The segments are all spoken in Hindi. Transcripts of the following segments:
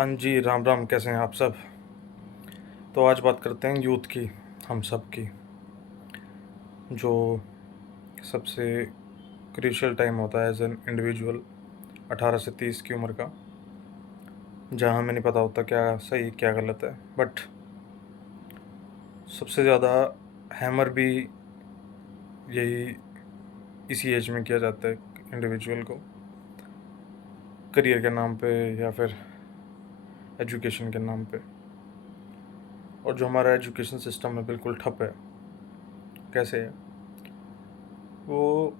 हाँ जी, राम राम। कैसे हैं आप सब? तो आज बात करते हैं यूथ की, हम सब की, जो सबसे क्रूशियल टाइम होता है एज एन इंडिविजुअल, 18 से 30 की उम्र का, जहाँ हमें नहीं पता होता क्या सही क्या गलत है। बट सबसे ज़्यादा हैमर भी यही इसी एज में किया जाता है इंडिविजुअल को, करियर के नाम पे या फिर एजुकेशन के नाम पे। और जो हमारा एजुकेशन सिस्टम है बिल्कुल ठप है। कैसे है वो?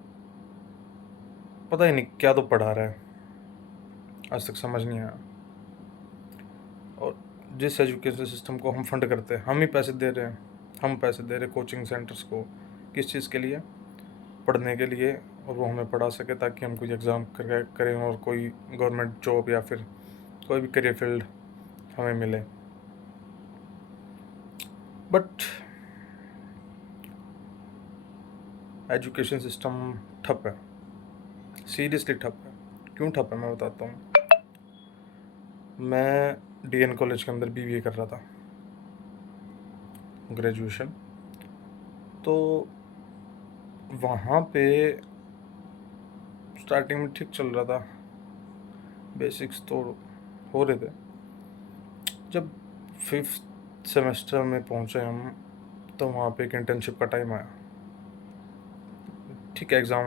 पता ही नहीं क्या तो पढ़ा रहा है, आज तक समझ नहीं आया। और जिस एजुकेशन सिस्टम को हम फंड करते हैं, हम ही पैसे दे रहे हैं, हम पैसे दे रहे हैं कोचिंग सेंटर्स को। किस चीज़ के लिए? पढ़ने के लिए। और वो हमें पढ़ा सके ताकि हम कोई एग्ज़ाम करें और कोई गवर्नमेंट जॉब या फिर कोई भी करियर फील्ड हमें मिले। बट एजुकेशन सिस्टम ठप है, सीरियसली ठप है। क्यों ठप है मैं बताता हूँ। मैं डीएन कॉलेज के अंदर बीबीए कर रहा था, ग्रेजुएशन। तो वहाँ पे स्टार्टिंग में ठीक चल रहा था, बेसिक्स तो हो रहे थे। जब 5th सेमेस्टर में पहुँचे हम, तो वहाँ पे एक इंटर्नशिप का टाइम आया। ठीक है, एग्ज़ाम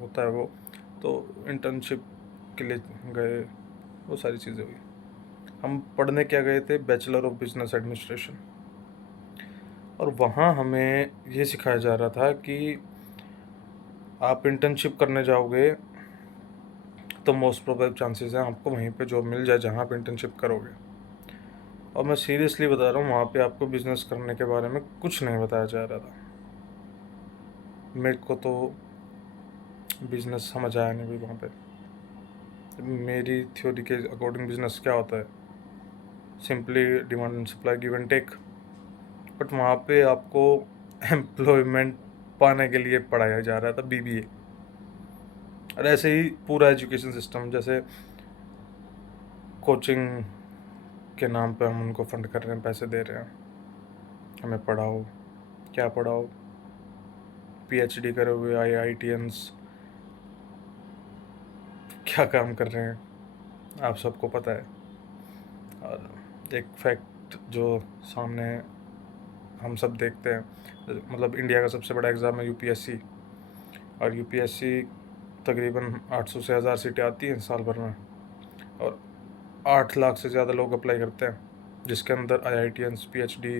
होता है वो, तो इंटर्नशिप के लिए गए, वो सारी चीज़ें हुई। हम पढ़ने क्या गए थे? Bachelor of business administration. और वहाँ हमें ये सिखाया जा रहा था कि आप इंटर्नशिप करने जाओगे तो मोस्ट प्रोबेबल चांसेस हैं आपको वहीं पे जॉब मिल जाए जहाँ आप इंटर्नशिप करोगे। और मैं सीरियसली बता रहा हूँ, वहाँ पे आपको बिज़नेस करने के बारे में कुछ नहीं बताया जा रहा था। मेरे को तो बिज़नेस समझ आया नहीं भाई वहाँ पे। मेरी थ्योरी के अकॉर्डिंग बिज़नेस क्या होता है? Simply demand and supply, give and take. But वहाँ पे आपको एम्प्लॉयमेंट पाने के लिए पढ़ाया जा रहा था बीबीए। और ऐसे ही पूरा एजुकेशन सिस्टम, जैसे कोचिंग के नाम पे हम उनको फंड कर रहे हैं, पैसे दे रहे हैं, हमें पढ़ाओ। क्या पढ़ाओ? पीएचडी करे हुए आईआईटीएंस क्या काम कर रहे हैं आप सबको पता है। और एक फैक्ट जो सामने हम सब देखते हैं, मतलब इंडिया का सबसे बड़ा एग्ज़ाम है यूपीएससी। और यूपीएससी तकरीबन 800 से 1000 सीटें आती हैं साल भर में, और 8 लाख से ज़्यादा लोग अप्लाई करते हैं, जिसके अंदर आईआईटीएंस, पीएचडी,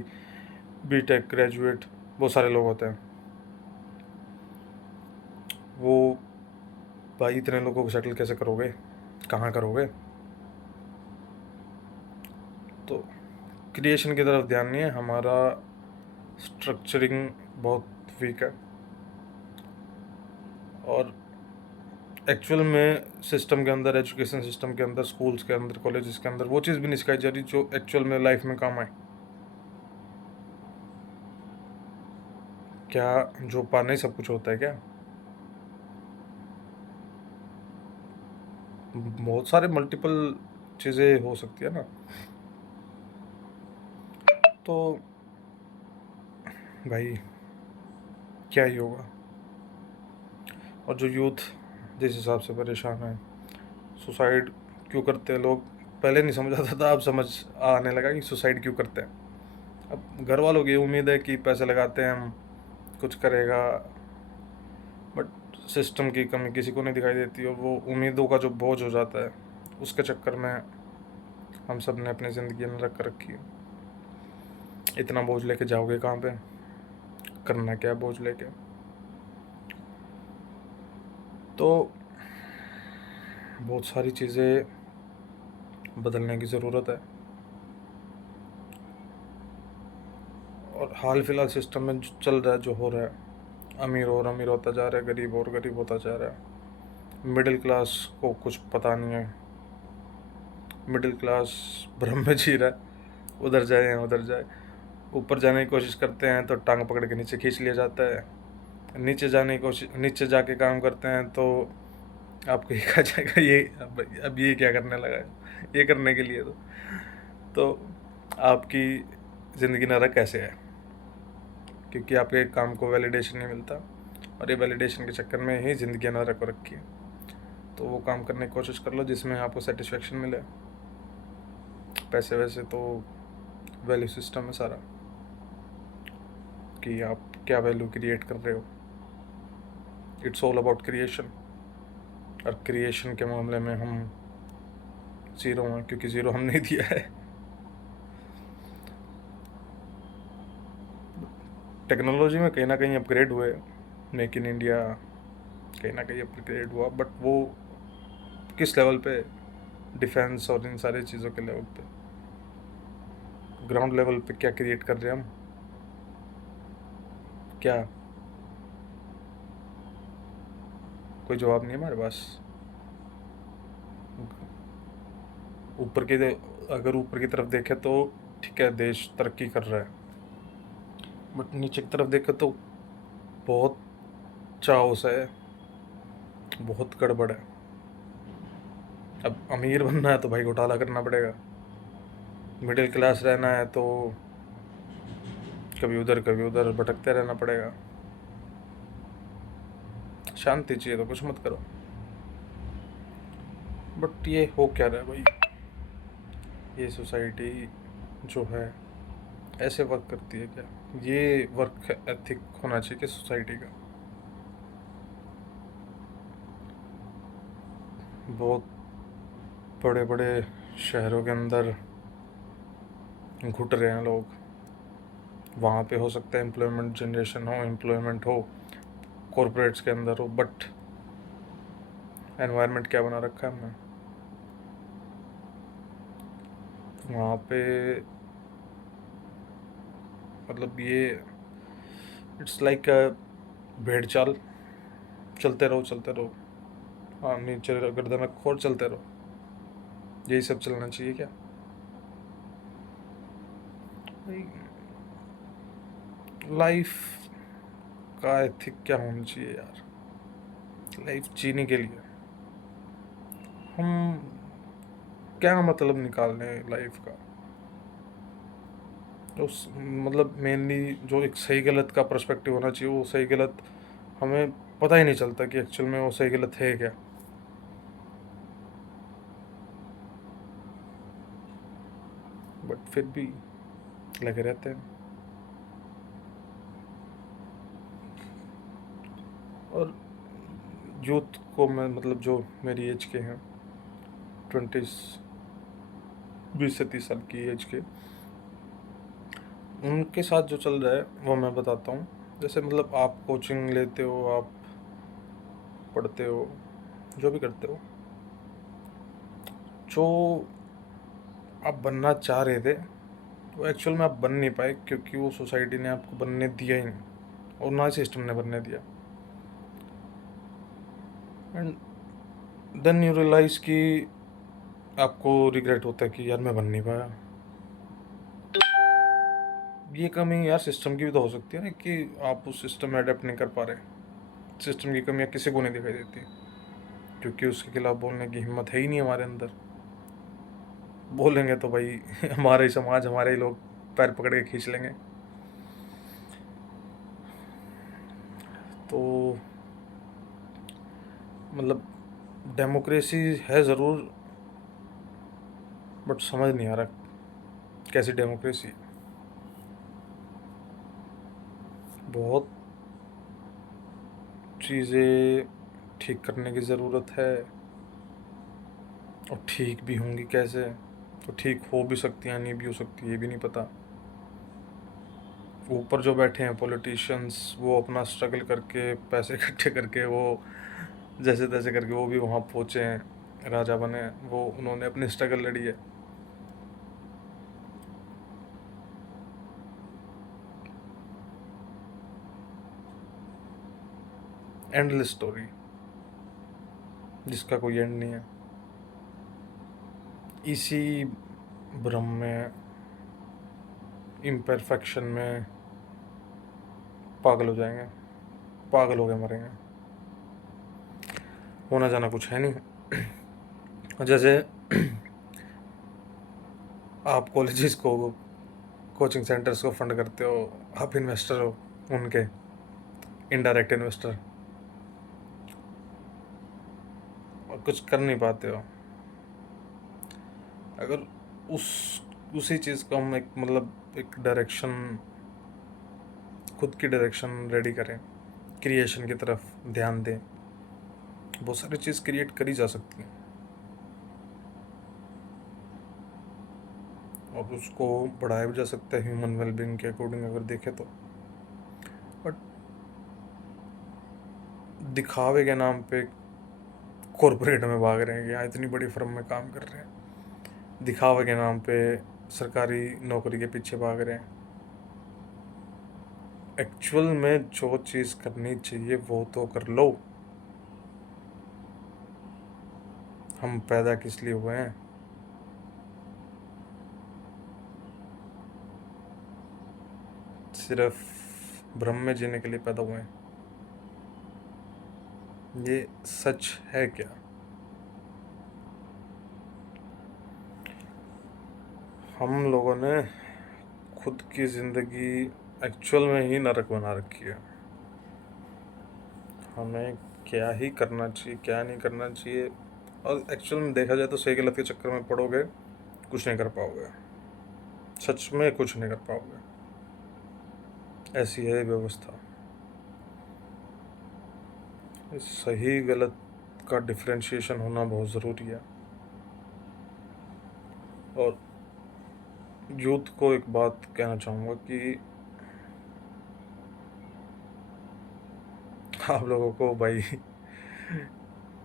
बीटेक ग्रेजुएट बहुत सारे लोग होते हैं। वो भाई इतने लोगों को सेटल कैसे करोगे? कहाँ करोगे? तो क्रिएशन की तरफ ध्यान नहीं है हमारा, स्ट्रक्चरिंग बहुत वीक है। और एक्चुअल में सिस्टम के अंदर, एजुकेशन सिस्टम के अंदर, स्कूल्स के अंदर, कॉलेजेस के अंदर वो चीज़ भी नहीं सिखाई जा रही जो एक्चुअल में लाइफ में काम आए। क्या जो पाना ही सब कुछ होता है क्या? बहुत सारे मल्टीपल चीज़ें हो सकती है ना। तो भाई क्या ही होगा। और जो यूथ जिस हिसाब से परेशान है, सुसाइड क्यों करते हैं लोग, पहले नहीं समझ आता था, अब समझ आने लगा कि सुसाइड क्यों करते हैं। अब घर वालों की उम्मीद है कि पैसे लगाते हैं हम, कुछ करेगा। बट सिस्टम की कमी किसी को नहीं दिखाई देती, और वो उम्मीदों का जो बोझ हो जाता है, उसके चक्कर में हम सब ने अपनी ज़िंदगी में रख रखी है। इतना बोझ लेके जाओगे कहाँ पे? करना क्या बोझ लेके? तो बहुत सारी चीज़ें बदलने की ज़रूरत है। और हाल फिलहाल सिस्टम में जो चल रहा है, जो हो रहा है, अमीर और अमीर होता जा रहा है, गरीब और गरीब होता जा रहा है। मिडिल क्लास को कुछ पता नहीं है, मिडिल क्लास भ्रम में जी रहा है, उधर जाए या उधर जाए। ऊपर जाने की कोशिश करते हैं तो टांग पकड़ के नीचे खींच लिया जाता है, नीचे जाने की कोशिश, नीचे जाके काम करते हैं तो आपको ये कहा जाएगा ये अब ये क्या करने लगा है, ये करने के लिए तो आपकी ज़िंदगी नरक कैसे है, क्योंकि आपके काम को वैलिडेशन नहीं मिलता, और ये वैलिडेशन के चक्कर में ही ज़िंदगी नरक हो रखी है। तो वो काम करने की कोशिश कर लो जिसमें आपको सेटिस्फेक्शन मिले। पैसे वैसे तो वैल्यू सिस्टम है सारा, कि आप क्या वैल्यू क्रिएट कर रहे हो। इट्स ऑल अबाउट क्रिएशन, और क्रिएशन के मामले में हम ज़ीरो हैं, क्योंकि ज़ीरो हमने दिया है। टेक्नोलॉजी में कहीं ना कहीं अपग्रेड हुए, मेक इन इंडिया कहीं ना कहीं अपग्रेड हुआ, बट वो किस लेवल पे, डिफेंस और इन सारी चीज़ों के लेवल पे। ग्राउंड लेवल पे क्या क्रिएट कर रहे हैं हम, क्या, कोई जवाब नहीं है हमारे पास। अगर ऊपर की तरफ देखें तो ठीक है, देश तरक्की कर रहा है, बट नीचे की तरफ देखें तो बहुत चाओस है, बहुत गड़बड़ है। अब अमीर बनना है तो भाई घोटाला करना पड़ेगा, मिडिल क्लास रहना है तो कभी उधर भटकते रहना पड़ेगा। शांति चाहिए तो कुछ मत करो। बट ये हो क्या रहा है भाई, ये सोसाइटी जो है ऐसे वर्क करती है क्या? ये वर्क एथिक होना चाहिए कि सोसाइटी का। बहुत बड़े बड़े शहरों के अंदर घुट रहे हैं लोग, वहाँ पे हो सकता है एम्प्लॉयमेंट जनरेशन हो, एम्प्लॉयमेंट हो, कॉरपोरेट्स के अंदर हो, बट एनवायरनमेंट क्या बना रखा है हमने वहाँ पे। मतलब ये इट्स लाइक भेड़ चाल, चलते रहो चलते रहो, हाँ नीचे गर्दन रखो और चलते रहो, यही सब चलना चाहिए क्या लाइफ का एथिक क्या होना चाहिए यार? लाइफ जीने के लिए हम क्या मतलब निकाल रहे हैं लाइफ का? उस मतलब मेनली जो एक सही गलत का पर्सपेक्टिव होना चाहिए, वो सही गलत हमें पता ही नहीं चलता कि एक्चुअल में वो सही गलत है क्या। बट फिर भी लगे रहते हैं। और यूथ को मैं मतलब जो मेरी एज के हैं, 20, 20 से 30 साल की एज के, उनके साथ जो चल रहा है वो मैं बताता हूँ। जैसे मतलब आप कोचिंग लेते हो, आप पढ़ते हो, जो भी करते हो, जो आप बनना चाह रहे थे वो एक्चुअल में आप बन नहीं पाए, क्योंकि वो सोसाइटी ने आपको बनने दिया ही नहीं, और ना ही सिस्टम ने बनने दिया। एंड देन यू रियलाइज़ कि आपको रिग्रेट होता है कि यार मैं बन नहीं पाया। ये कमी यार सिस्टम की भी तो हो सकती है ना, कि आप उस सिस्टम में अडेप्ट नहीं कर पा रहे। सिस्टम की कमियाँ किसी को नहीं दिखाई देती, क्योंकि उसके खिलाफ बोलने की हिम्मत है ही नहीं हमारे अंदर। बोलेंगे तो भाई हमारे ही समाज, हमारे ही लोग पैर पकड़ के खींच लेंगे। तो मतलब डेमोक्रेसी है ज़रूर, बट समझ नहीं आ रहा कैसी डेमोक्रेसी है। बहुत चीज़ें ठीक करने की ज़रूरत है, और ठीक भी होंगी कैसे, तो ठीक हो भी सकती हैं, नहीं भी हो सकती, ये भी नहीं पता। ऊपर जो बैठे हैं पॉलिटिशियंस, वो अपना स्ट्रगल करके पैसे इकट्ठे करके वो जैसे तैसे करके वो भी वहाँ पहुँचे हैं, राजा बने, वो उन्होंने अपनी स्ट्रगल लड़ी है। एंडलेस स्टोरी जिसका कोई एंड नहीं है। इसी भ्रम में, इम्परफेक्शन में पागल हो जाएंगे, पागल हो के मरेंगे। होना जाना कुछ है नहीं। जैसे आप कॉलेजेस को, कोचिंग सेंटर्स को फंड करते हो, आप इन्वेस्टर हो उनके, इनडायरेक्ट इन्वेस्टर, और कुछ कर नहीं पाते हो। अगर उस उसी चीज़ को हम एक मतलब एक डायरेक्शन, खुद की डायरेक्शन रेडी करें, क्रिएशन की तरफ ध्यान दें, बहुत सारी चीज़ क्रिएट करी जा सकती हैं और उसको बढ़ाया भी जा सकता है ह्यूमन वेलबींग के अकॉर्डिंग अगर देखें तो। बट दिखावे के नाम पे कॉरपोरेट में भाग रहे हैं कि हाँ इतनी बड़ी फर्म में काम कर रहे हैं, दिखावे के नाम पे सरकारी नौकरी के पीछे भाग रहे हैं। एक्चुअल में जो चीज़ करनी चाहिए वो तो कर लो। हम पैदा किस लिए हुए हैं? सिर्फ भ्रम में जीने के लिए पैदा हुए हैं? ये सच है क्या? हम लोगों ने खुद की ज़िंदगी एक्चुअल में ही नरक बना रखी है। हमें क्या ही करना चाहिए, क्या नहीं करना चाहिए, और एक्चुअल में देखा जाए तो सही गलत के चक्कर में पड़ोगे, कुछ नहीं कर पाओगे, सच में कुछ नहीं कर पाओगे। ऐसी है व्यवस्था। इस सही गलत का डिफरेंशिएशन होना बहुत ज़रूरी है। और यूथ को एक बात कहना चाहूँगा कि आप लोगों को भाई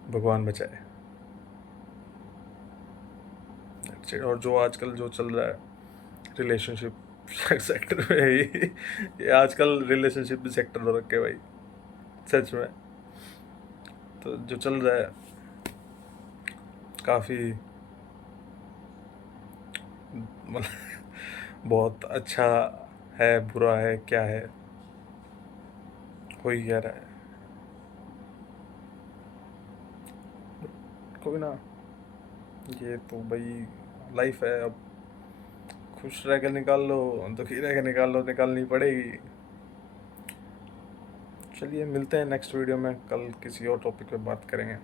भगवान बचाए। That's it। और जो आजकल जो चल रहा है रिलेशनशिप सेक्टर में, ये आजकल रिलेशनशिप भी सेक्टर हो रखे भाई, सच में। तो जो चल रहा है काफ़ी मतलब बहुत अच्छा है, बुरा है, क्या है, हो ही कह रहा है, कोई ना। ये तो भाई लाइफ है। अब खुश रह के निकाल लो, दुखी रह के निकाल लो, निकालनी पड़ेगी। चलिए मिलते हैं नेक्स्ट वीडियो में, कल किसी और टॉपिक पे बात करेंगे।